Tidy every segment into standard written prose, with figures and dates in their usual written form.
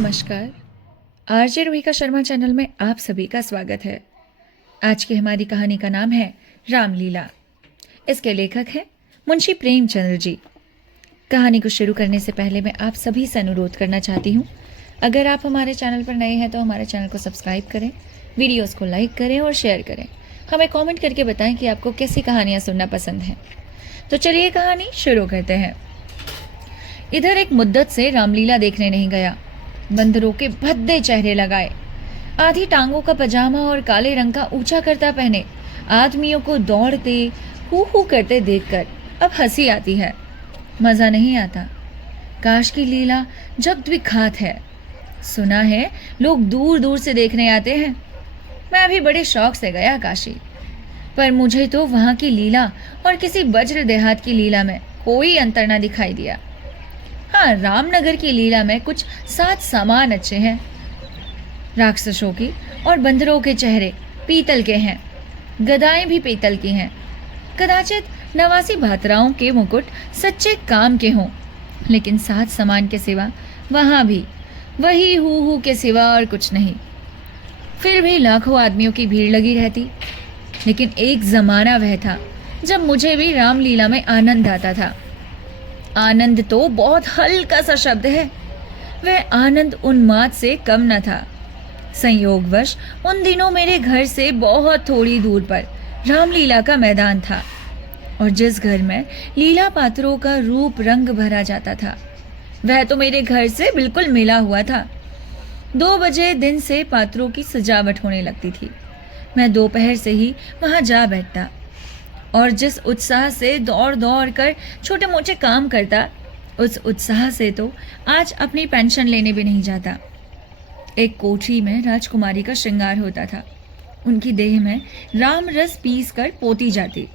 नमस्कार। RJ रोहिका Sharma channel में आप सभी का स्वागत है। आज की हमारी कहानी का नाम है रामलीला। इसके लेखक हैं मुंशी प्रेमचंद्र जी। कहानी को शुरू करने से पहले मैं आप सभी से अनुरोध करना चाहती हूँ, अगर आप हमारे चैनल पर नए हैं तो हमारे चैनल को सब्सक्राइब करें, वीडियोस को लाइक करें और शेयर करें। हमें कमेंट करके बताएं कि आपको कैसी कहानियाँ सुनना पसंद हैं। तो चलिए कहानी शुरू करते हैं। इधर एक मुद्दत से रामलीला देखने नहीं गया। बंदरों के भद्दे चेहरे लगाए, आधी टांगों का पजामा और काले रंग का ऊंचा करता पहने आदमियों को दौड़ते हू हू करते देखकर अब हंसी आती है, मजा नहीं आता। काश की लीला जग विख्यात है। सुना है लोग दूर दूर से देखने आते हैं। मैं अभी बड़े शौक से गया काशी, पर मुझे तो वहां की लीला और किसी वज्र देहात की लीला में कोई अंतर न दिखाई दिया। हाँ, रामनगर की लीला में कुछ सात सामान अच्छे हैं। राक्षसों की और बंदरों के चेहरे पीतल के हैं, गदाएं भी पीतल की हैं। कदाचित 89 भातराओं के मुकुट सच्चे काम के हों, लेकिन सात सामान के सिवा वहां भी वही हू हू के सिवा और कुछ नहीं। फिर भी लाखों आदमियों की भीड़ लगी रहती। लेकिन एक जमाना वह था जब मुझे भी रामलीला में आनंद आता था। आनंद तो बहुत हल्का सा शब्द है, वह आनंद उन्माद से कम न था। संयोगवश उन दिनों मेरे घर से बहुत थोड़ी दूर पर रामलीला का मैदान था, और जिस घर में लीला पात्रों का रूप रंग भरा जाता था वह तो मेरे घर से बिल्कुल मिला हुआ था। 2 बजे दिन से पात्रों की सजावट होने लगती थी। मैं दोपहर से ही वहां जा बैठता और जिस उत्साह से दौड़ दौड़ कर छोटे मोटे काम करता, उस उत्साह से तो आज अपनी पेंशन लेने भी नहीं जाता। एक कोठरी में राजकुमारी का श्रृंगार होता था। उनकी देह में राम रस पीस कर पोती जाती,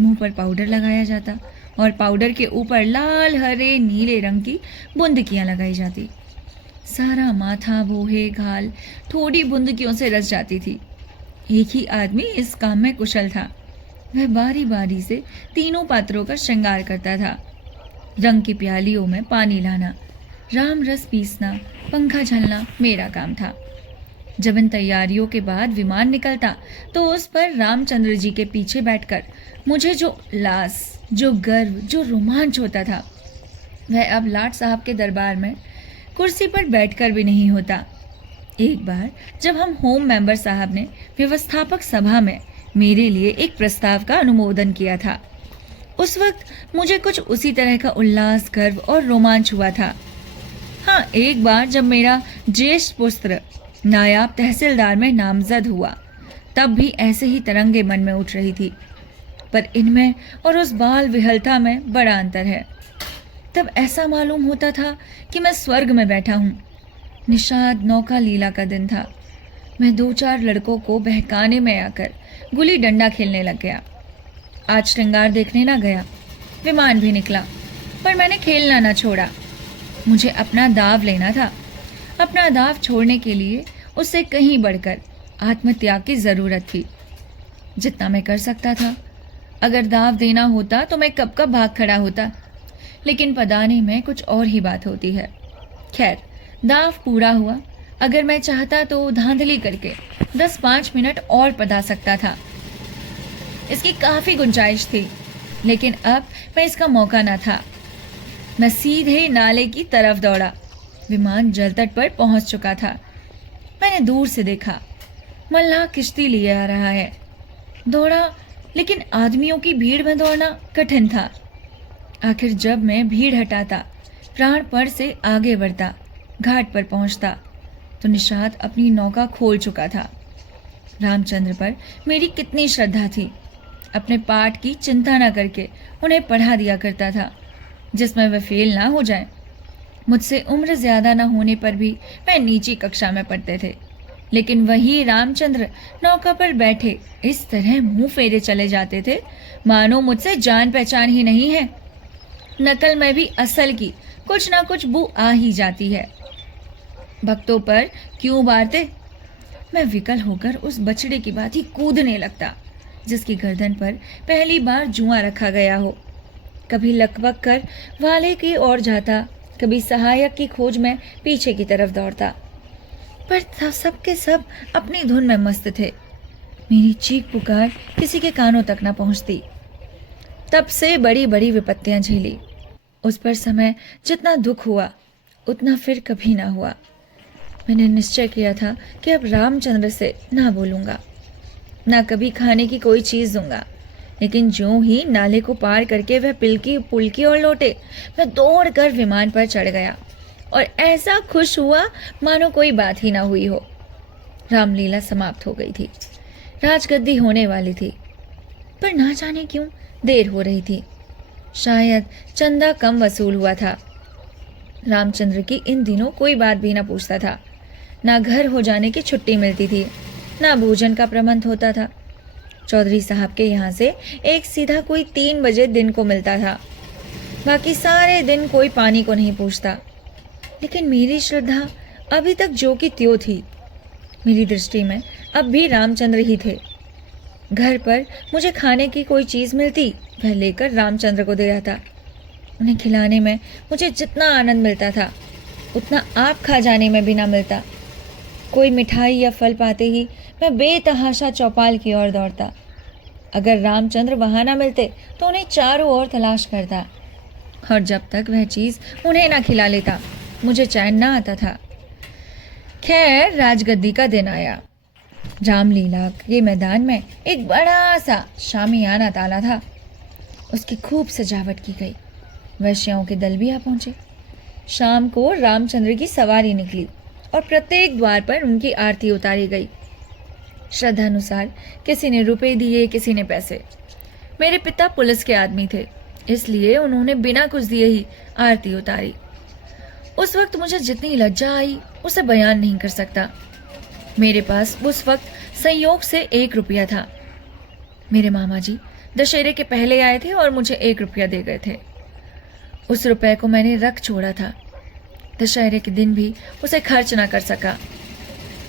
मुंह पर पाउडर लगाया जाता और पाउडर के ऊपर लाल हरे नीले रंग की बूंदकियां लगाई जाती। सारा माथा बोहे घाल थोड़ी बूंदकियों से रच जाती थी। एक ही आदमी इस काम में कुशल था। वह बारी बारी से तीनों पात्रों का श्रृंगार करता था। रंग की प्यालियों में पानी लाना, राम रस पीसना, पंखा झलना मेरा काम था। जब इन तैयारियों के बाद विमान निकलता तो उस पर रामचंद्र जी के पीछे बैठकर मुझे जो उल्लास, जो गर्व, जो रोमांच होता था, वह अब लाट साहब के दरबार में कुर्सी पर बैठकर भी नहीं होता। एक बार जब हम होम मेंबर साहब ने व्यवस्थापक सभा में मेरे लिए एक प्रस्ताव का अनुमोदन किया था, उस वक्त मुझे कुछ उसी तरह का उल्लास, गर्व और रोमांच हुआ था। हाँ, एक बार जब मेरा ज्येष्ठ पुत्र नायाब तहसीलदार में नामजद हुआ, तब भी ऐसे ही तरंगे मन में उठ रही थी, पर इनमें और उस बाल विहलता में बड़ा अंतर है। तब ऐसा मालूम होता था कि मैं स्वर्ग में बैठा हूँ। निषाद नौका लीला का दिन था। मैं 2-4 लड़कों को बहकाने में आकर गुली डंडा खेलने लग गया। आज श्रृंगार देखने ना गया, विमान भी निकला, पर मैंने खेलना ना छोड़ा। मुझे अपना दाव लेना था। अपना दाव छोड़ने के लिए उससे कहीं बढ़कर आत्मत्याग की जरूरत थी। जितना मैं कर सकता था, अगर दाव देना होता तो मैं कब कब भाग खड़ा होता, लेकिन पदाने में कुछ और ही बात होती है। खैर, दाव पूरा हुआ। अगर मैं चाहता तो धांधली करके 10-5 मिनट और पदा सकता था। इसकी काफी गुंजाइश थी, लेकिन अब मैं इसका मौका न था। मैं सीधे नाले की तरफ दौड़ा। विमान जलतट पर पहुंच चुका था। मैंने दूर से देखा, मल्लाह किश्ती लिए आ रहा है। दौड़ा, लेकिन आदमियों की भीड़ में दौड़ना कठिन था। आखिर जब मैं भीड़ हटाता, प्राणपण से आगे बढ़ता, घाट पर पहुंचता, तो निषाद अपनी नौका खोल चुका था। रामचंद्र पर मेरी कितनी श्रद्धा थी। अपने पाठ की चिंता न करके उन्हें पढ़ा दिया करता था, जिसमें वे फेल ना हो जाएं। मुझसे उम्र ज्यादा न होने पर भी वे नीची कक्षा में पढ़ते थे, लेकिन वही रामचंद्र नौका पर बैठे इस तरह मुंह फेरे चले जाते थे मानो मुझसे जान पहचान ही नहीं है। नकल में भी असल की कुछ ना कुछ बू आ ही जाती है। भक्तों पर क्यों बारते? मैं विकल होकर उस बछड़े की भांति कूदने लगता, जिसकी गर्दन पर पहली बार जुआ रखा गया हो। कभी लकबक कर वाले की ओर जाता, कभी सहायक की खोज में पीछे की तरफ दौड़ता, पर सब के सब अपनी धुन में मस्त थे। मेरी चीख पुकार किसी के कानों तक न पहुंचती। तब से बड़ी बड़ी विपत्तियां झेली। उस पर समय जितना दुख हुआ उतना फिर कभी ना हुआ। मैंने निश्चय किया था कि अब रामचंद्र से ना बोलूंगा, ना कभी खाने की कोई चीज दूंगा। लेकिन ज्यों ही नाले को पार करके वह पुल की ओर लौटे, मैं दौड़कर विमान पर चढ़ गया और ऐसा खुश हुआ मानो कोई बात ही ना हुई हो। रामलीला समाप्त हो गई थी। राजगद्दी होने वाली थी, पर ना जाने क्यों देर हो रही थी। शायद चंदा कम वसूल हुआ था। रामचंद्र की इन दिनों कोई बात भी ना पूछता था। ना घर हो जाने की छुट्टी मिलती थी, ना भोजन का प्रबंध होता था। चौधरी साहब के यहाँ से एक सीधा कोई 3 बजे दिन को मिलता था। बाकी सारे दिन कोई पानी को नहीं पूछता। लेकिन मेरी श्रद्धा अभी तक जो की त्यों थी। मेरी दृष्टि में अब भी रामचंद्र ही थे। घर पर मुझे खाने की कोई चीज़ मिलती, वह लेकर रामचंद्र को दे आता। उन्हें खिलाने में मुझे जितना आनंद मिलता था उतना आप खा जाने में भी ना मिलता। कोई मिठाई या फल पाते ही मैं बेतहाशा चौपाल की ओर दौड़ता। अगर रामचंद्र वहां ना मिलते तो उन्हें चारों ओर तलाश करता, और जब तक वह चीज़ उन्हें ना खिला लेता मुझे चैन ना आता था। खैर, राजगद्दी का दिन आया। रामलीला के मैदान में एक बड़ा सा शामियाना ताला था। उसकी खूब सजावट की गई। वैश्याओं के दल भी आ पहुंचे। शाम को रामचंद्र की सवारी निकली और प्रत्येक द्वार पर उनकी आरती उतारी गई। श्रद्धानुसार किसी ने रुपए दिए, किसी ने पैसे। मेरे पिता पुलिस के आदमी थे, इसलिए उन्होंने बिना कुछ दिए ही आरती उतारी। उस वक्त मुझे जितनी लज्जा आई उसे बयान नहीं कर सकता। मेरे पास उस वक्त संयोग से 1 रुपया था। मेरे मामा जी दशहरे के पहले आए थे और मुझे 1 रुपया दे गए थे। उस रुपए को मैंने रख छोड़ा था। दशहरे के दिन भी उसे खर्च ना कर सका।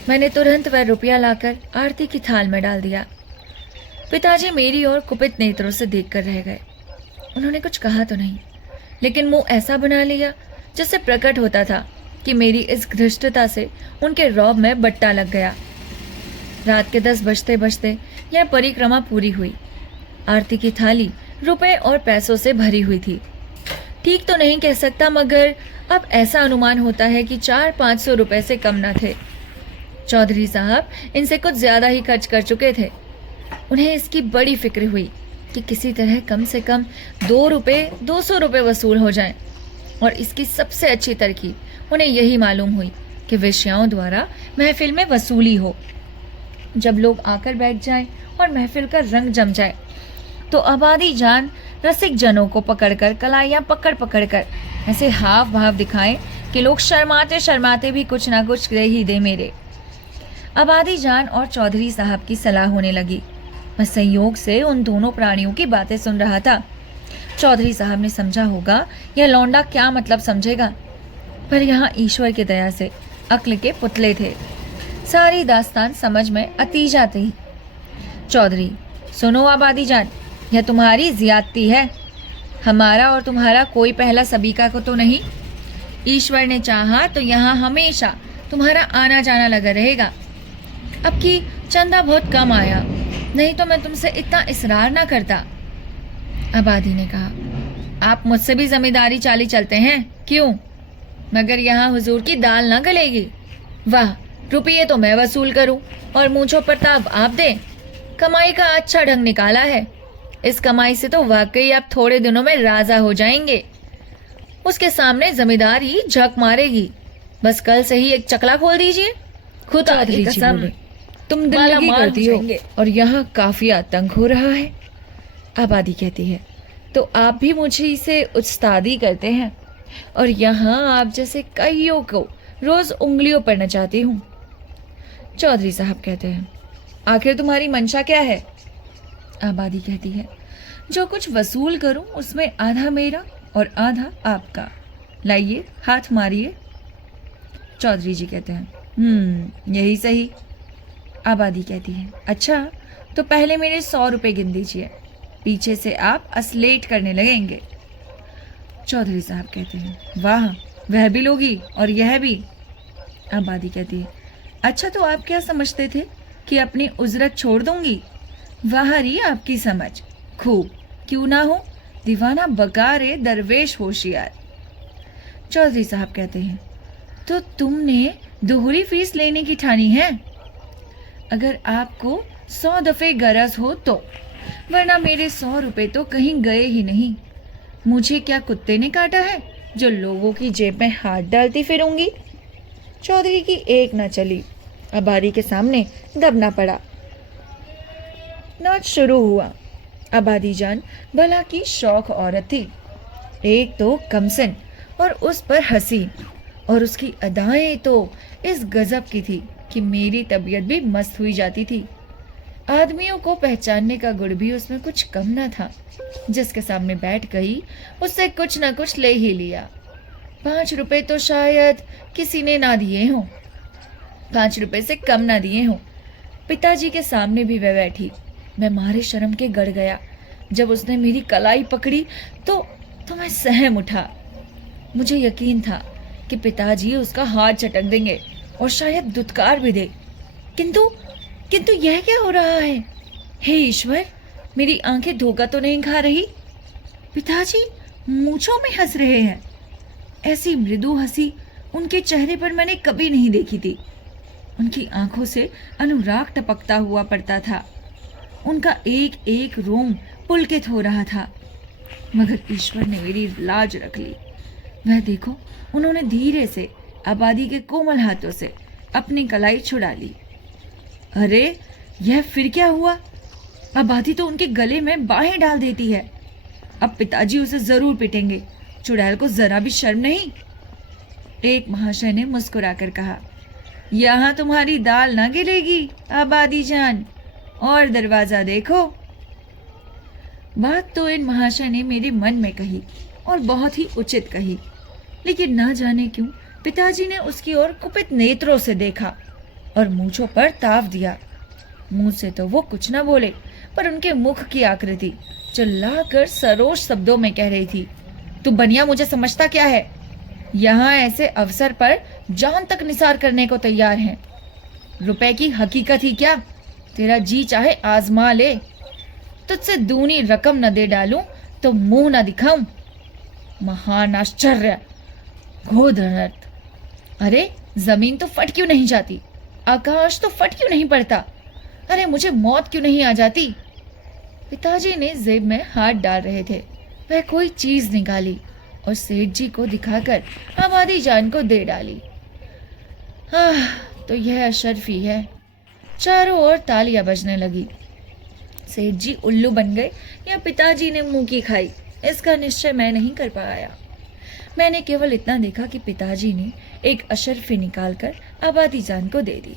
मैंने तुरंत वह रुपया लाकर आरती की थाल में डाल दिया। पिताजी मेरी ओर कुपित नेत्रों से देखकर रह गए। उन्होंने कुछ कहा तो नहीं, लेकिन मुंह ऐसा बना लिया जिससे प्रकट होता था कि मेरी इस धृष्टता से उनके रौब में बट्टा लग गया। रात के 10 बजते बजते यह परिक्रमा पूरी हुई। आरती की थाली रुपए और पैसों से भरी हुई थी। ठीक तो नहीं कह सकता, मगर अब ऐसा अनुमान होता है कि 400-500 रुपए से कम न थे। चौधरी साहब इनसे कुछ ज्यादा ही खर्च कर चुके थे। उन्हें इसकी बड़ी फिक्र हुई कि किसी तरह कम से कम 200 रुपए वसूल हो जाएं। और इसकी सबसे अच्छी तरकीब उन्हें यही मालूम हुई कि वेश्याओं द्वारा महफिल में वसूली हो। जब लोग आकर बैठ जाएं और महफिल का रंग जम जाए तो आबादी जान रसिक जनों को पकड़कर कलाइयां पकड़ कर ऐसे हाव भाव दिखाएं कि लोग शर्माते शर्माते भी कुछ ना कुछ दे ही दे मेरे। आबादी जान और चौधरी साहब की सलाह होने लगी। मैं संयोग से उन दोनों प्राणियों की बातें सुन रहा था। चौधरी साहब ने समझा होगा यह लौंडा क्या मतलब समझेगा, पर यहाँ ईश्वर की दया से अक्ल के पुतले थे। सारी दास्तान समझ में अती जाते ही, चौधरी सुनो आबादी जान, यह तुम्हारी ज्यादती है। हमारा और तुम्हारा कोई पहला सबीका को तो नहीं। ईश्वर ने चाहा तो यहाँ हमेशा तुम्हारा आना जाना लगा रहेगा। अब की चंदा बहुत कम आया, नहीं तो मैं तुमसे इतना इसरार ना करता। आबादी ने कहा, आप मुझसे भी जमींदारी चाली चलते हैं क्यों? मगर यहाँ हुजूर की दाल ना गलेगी। वाह, रुपये तो मैं वसूल करूं और मूंछों पर ताब आप दें। कमाई का अच्छा ढंग निकाला है। इस कमाई से तो वाकई आप थोड़े दिनों में राजा हो जाएंगे। उसके सामने जमींदारी झक मारेगी। बस कल से ही एक चकला खोल दीजिए। खुदा की कसम, तुम दिल्लगी करती हो और यहाँ काफी आतंक हो रहा है। आबादी कहती है, तो आप भी मुझे इसे उस्तादी करते हैं और यहाँ आप जैसे कईयों को रोज उंगलियों पर नचाती हूँ। चौधरी साहब कहते हैं, आखिर तुम्हारी मंशा क्या है? आबादी कहती है, जो कुछ वसूल करूं उसमें आधा मेरा और आधा आपका। लाइए, हाथ मारिए। चौधरी जी कहते हैं, यही सही। आबादी कहती है, अच्छा तो पहले मेरे 100 रुपए गिन दीजिए, पीछे से आप असलेट करने लगेंगे। चौधरी साहब कहते हैं, वाह वह भी लोगी और यह भी। आबादी कहती है, अच्छा तो आप क्या समझते थे कि अपनी उजरत छोड़ दूंगी? वाह रही आपकी समझ, खूब, क्यों ना हो, दीवाना बकारे दरवेश होशियार। चौधरी साहब कहते हैं, तो तुमने दोहरी फीस लेने की ठानी है? अगर आपको 100 दफे गरज हो तो, वरना मेरे 100 रुपए तो कहीं गए ही नहीं। मुझे क्या कुत्ते ने काटा है जो लोगों की जेब में हाथ डालती फिरूंगी? चौधरी की एक न चली, आबादी के सामने दबना पड़ा। नाच शुरू हुआ। आबादी जान भला की शौक औरत थी, एक तो कमसन और उस पर हसीन, और उसकी अदाएं तो इस गजब की थी कि मेरी तबीयत भी मस्त हुई जाती थी। आदमियों को पहचानने का गुण भी उसमें कुछ कम न था। जिसके सामने बैठ गई उससे कुछ न कुछ ले ही लिया। 5 रुपए तो शायद किसी ने ना दिए हों, 5 रुपए से कम ना दिए हों। पिताजी के सामने भी वह बैठी। मैं मारे शर्म के गड़ गया। जब उसने मेरी कलाई पकड़ी तो मैं सहम उठा। मुझे यकीन था कि पिताजी उसका हाथ झटक देंगे और शायद दुत्कार भी दे, किंतु यह क्या हो रहा है? हे ईश्वर, मेरी आंखें धोखा तो नहीं खा रही? पिताजी मूंछों में हंस रहे हैं। ऐसी मृदु हंसी उनके चेहरे पर मैंने कभी नहीं देखी थी। उनकी आंखों से अनुराग टपकता हुआ पड़ता था। उनका एक एक रोम पुलकित हो रहा था। मगर ईश्वर ने मेरी लाज रख ली। वह देखो, उन्होंने धीरे से आबादी के कोमल हाथों से अपनी कलाई छुड़ा ली। अरे यह फिर क्या हुआ? आबादी तो उनके गले में बाहें डाल देती है। अब पिताजी उसे जरूर पीटेंगे। चुड़ैल को जरा भी शर्म नहीं। एक महाशय ने मुस्कुराकर कहा, यहां तुम्हारी दाल ना गिरेगी आबादी जान, और दरवाजा देखो। बात तो इन महाशय ने मेरे मन में कही और बहुत ही उचित कही, लेकिन ना जाने क्यों पिताजी ने उसकी ओर कुपित नेत्रों से देखा और मूंछों पर ताव दिया। मुंह से तो वो कुछ न बोले, पर उनके मुख की आकृति चिल्लाकर सरोष शब्दों में कह रही थी, तू बनिया मुझे समझता क्या है? यहाँ ऐसे अवसर पर जान तक निसार करने को तैयार हैं। रुपए की हकीकत ही क्या? तेरा जी चाहे आजमा ले। तुझसे दूनी रकम न दे डालूं तो मुंह न दिखाऊं। महान आश्चर्य, घोर अनर्थ। अरे जमीन तो फट क्यों नहीं जाती? आकाश तो फट क्यों नहीं पड़ता? अरे मुझे मौत क्यों नहीं आ जाती? पिताजी ने जेब में हाथ डाल रहे थे। वह कोई चीज निकाली और सेठ जी को दिखाकर आबादी जान को दे डाली। तो यह अशर्फी है। चारों ओर तालियां बजने लगी। सेठ जी उल्लू बन गए या पिताजी ने मुंह की खाई, इसका निश्चय मैं नहीं कर पाया। मैंने केवल इतना देखा कि पिताजी ने एक अशर्फी निकालकर आबादी जान को दे दी।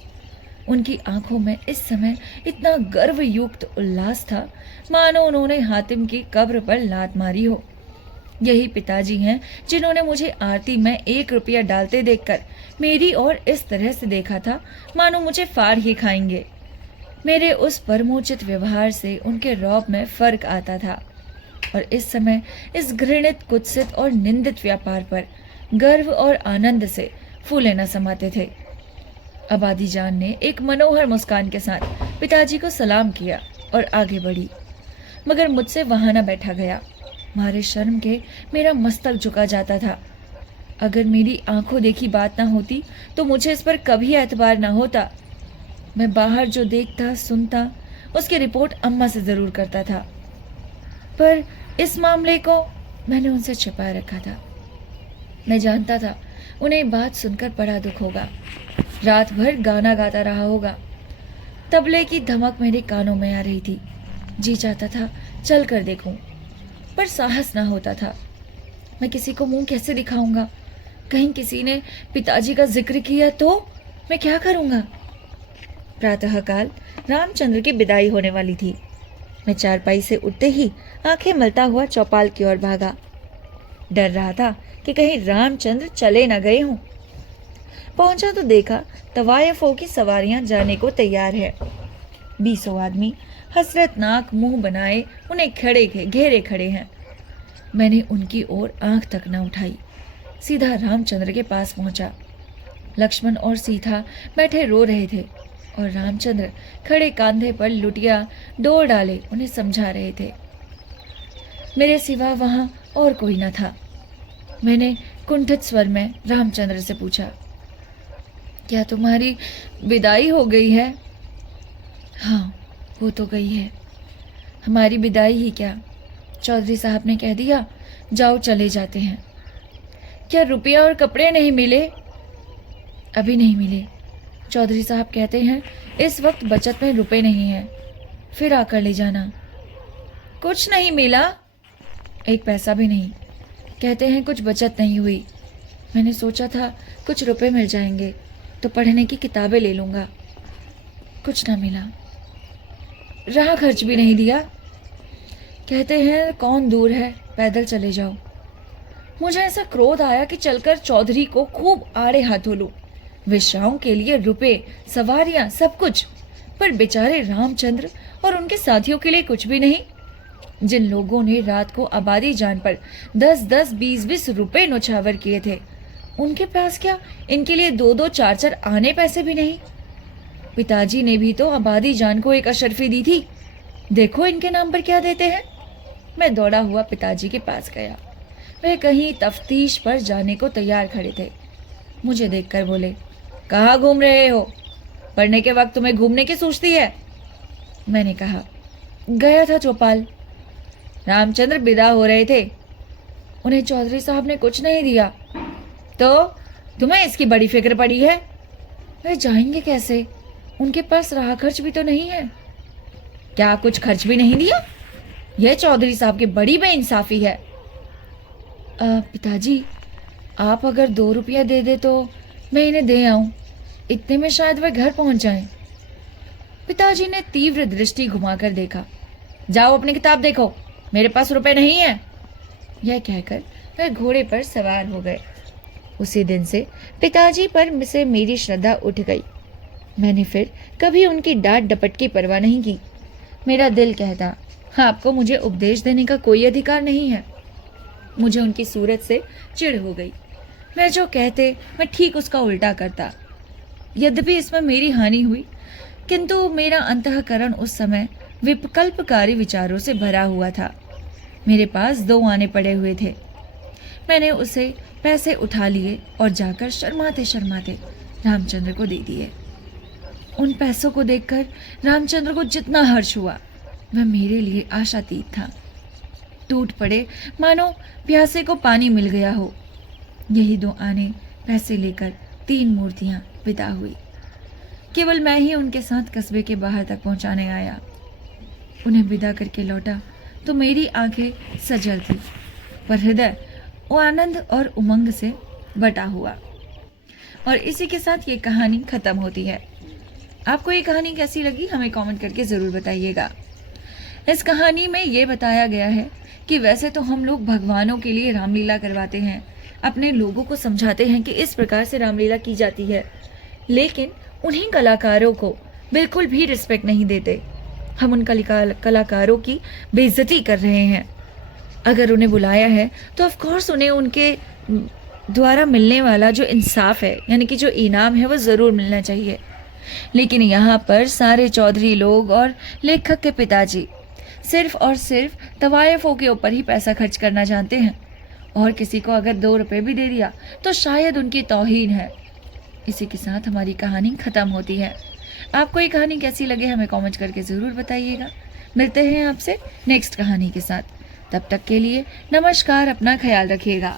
उनकी आंखों में इस समय इतना गर्व युक्त उल्लास था, मानो उन्होंने हातिम की कब्र पर लात मारी हो। यही पिताजी हैं जिन्होंने मुझे आरती में 1 रुपया डालते देखकर मेरी ओर इस तरह से देखा था मानो मुझे फाड़ ही खाएंगे। मेरे उस परमोचित व्यवहार से उनके रौब में फर्क आता था, और इस समय इस घृणित, कुत्सित और निंदित व्यापार पर गर्व और आनंद से फूले न समाते थे। आबादी जान ने एक मनोहर मुस्कान के साथ पिताजी को सलाम किया और आगे बढ़ी, मगर मुझसे वहां न बैठा गया। मारे शर्म के मेरा मस्तक झुका जाता था। अगर मेरी आंखों देखी बात ना होती तो मुझे इस पर कभी एतबार ना होता। मैं बाहर जो देखता सुनता उसकी रिपोर्ट अम्मा से जरूर करता था, पर इस मामले को मैंने उनसे छिपा रखा था। मैं जानता था उन्हें बात सुनकर बड़ा दुख होगा। रात भर गाना गाता रहा होगा। तबले की धमक मेरे कानों में आ रही थी। जी चाहता था चल कर देखूं, पर साहस ना होता था। मैं किसी को मुंह कैसे दिखाऊंगा? कहीं किसी ने पिताजी का जिक्र किया तो मैं क्या करूंगा? प्रातःकाल रामचंद्र की विदाई होने वाली थी। मैं चारपाई से उठते ही आंखें मलता हुआ चौपाल की ओर भागा। डर रहा था कि कहीं रामचंद्र चले न गए हों। पहुंचा तो देखा तवायफों की सवारियां जाने को तैयार है। 20 आदमी हसरतनाक मुंह बनाए उन्हें घेरे खड़े हैं। मैंने उनकी ओर आंख तक न उठाई। सीधा रामचंद्र के पास पहुंचा। लक्ष्मण और सीता बैठे रो रहे थे और रामचंद्र खड़े कांधे पर लुटिया डोर डाले उन्हें समझा रहे थे। मेरे सिवा वहां और कोई न था। मैंने कुंठित स्वर में रामचंद्र से पूछा, क्या तुम्हारी विदाई हो गई है? हाँ, हो तो गई है। हमारी विदाई ही क्या, चौधरी साहब ने कह दिया जाओ चले जाते हैं। क्या रुपया और कपड़े नहीं मिले? अभी नहीं मिले। चौधरी साहब कहते हैं इस वक्त बचत में रुपए नहीं है, फिर आकर ले जाना। कुछ नहीं मिला? एक पैसा भी नहीं। कहते हैं कुछ बचत नहीं हुई। मैंने सोचा था कुछ रुपए मिल जाएंगे तो पढ़ने की किताबें ले लूँगा। कुछ ना मिला। राह खर्च भी नहीं दिया। कहते हैं कौन दूर है, पैदल चले जाओ। मुझे ऐसा क्रोध आया कि चलकर चौधरी को खूब आड़े हाथों लूं। वेश्याओं के लिए रुपए, सवारियां, सब कुछ, पर बेचारे रामचंद्र और उनके साथियों के लिए कुछ भी नहीं। जिन लोगों ने रात को आबादी जान पर 10-10, 20-20 रुपए नौछावर किए थे, उनके पास क्या इनके लिए 2-2, 4-4 आने पैसे भी नहीं। पिताजी ने भी तो आबादी जान को एक अशर्फी दी थी, देखो इनके नाम पर क्या देते हैं। मैं दौड़ा हुआ पिताजी के पास गया। वह कहीं तफ्तीश पर जाने को तैयार खड़े थे। मुझे देखकर बोले, कहाँ घूम रहे हो? पढ़ने के वक्त तुम्हें घूमने की सूझती है? मैंने कहा, गया था चौपाल। रामचंद्र विदा हो रहे थे, उन्हें चौधरी साहब ने कुछ नहीं दिया, तो तुम्हें इसकी बड़ी फिक्र पड़ी है। वह जाएंगे कैसे? उनके पास राह खर्च भी तो नहीं है। क्या कुछ खर्च भी नहीं दिया? यह चौधरी साहब की बड़ी बेइंसाफी है। पिताजी, आप अगर 2 रुपया दे दे तो मैं इन्हें दे आऊं, इतने में शायद वह घर पहुंच जाएं। पिताजी ने तीव्र दृष्टि घुमाकर देखा। जाओ अपनी किताब देखो, मेरे पास रुपए नहीं है। यह कहकर वह घोड़े पर सवार हो गए। उसी दिन से पिताजी पर से मेरी श्रद्धा उठ गई। मैंने फिर कभी उनकी डांट डपट की परवाह नहीं की। मेरा दिल कहता, आपको मुझे उपदेश देने का कोई अधिकार नहीं है। मुझे उनकी सूरत से चिढ़ हो गई। मैं जो कहते मैं ठीक उसका उल्टा करता। यद्यपि इसमें मेरी हानि हुई, किंतु मेरा अंतःकरण उस समय विकल्पकारी विचारों से भरा हुआ था। मेरे पास 2 आने पड़े हुए थे। मैंने उसे पैसे उठा लिए और जाकर शर्माते शर्माते रामचंद्र को दे दिए। उन पैसों को देखकर रामचंद्र को जितना हर्ष हुआ, वह मेरे लिए आशातीत था। टूट पड़े मानो प्यासे को पानी मिल गया हो। यही 2 आने पैसे लेकर 3 मूर्तियां विदा हुई। केवल मैं ही उनके साथ कस्बे के बाहर तक पहुंचाने आया। उन्हें विदा करके लौटा तो मेरी आंखें सजल थी, पर हृदय वो आनंद और उमंग से बटा हुआ। और इसी के साथ ये कहानी खत्म होती है। आपको ये कहानी कैसी लगी हमें कमेंट करके ज़रूर बताइएगा। इस कहानी में ये बताया गया है कि वैसे तो हम लोग भगवानों के लिए रामलीला करवाते हैं, अपने लोगों को समझाते हैं कि इस प्रकार से रामलीला की जाती है, लेकिन उन्हीं कलाकारों को बिल्कुल भी रिस्पेक्ट नहीं देते। हम उन कलाकारों की बेइज्जती कर रहे हैं। अगर उन्हें बुलाया है तो ऑफ कोर्स उन्हें उनके द्वारा मिलने वाला जो इंसाफ है, यानी कि जो इनाम है, वो ज़रूर मिलना चाहिए। लेकिन यहाँ पर सारे चौधरी लोग और लेखक के पिताजी सिर्फ और सिर्फ तवायफों के ऊपर ही पैसा खर्च करना जानते हैं, और किसी को अगर 2 रुपए भी दे दिया तो शायद उनकी तौहीन है। इसी के साथ हमारी कहानी ख़त्म होती है। आपको ये कहानी कैसी लगे हमें कमेंट करके ज़रूर बताइएगा। मिलते हैं आपसे नेक्स्ट कहानी के साथ। तब तक के लिए नमस्कार, अपना ख्याल रखिएगा।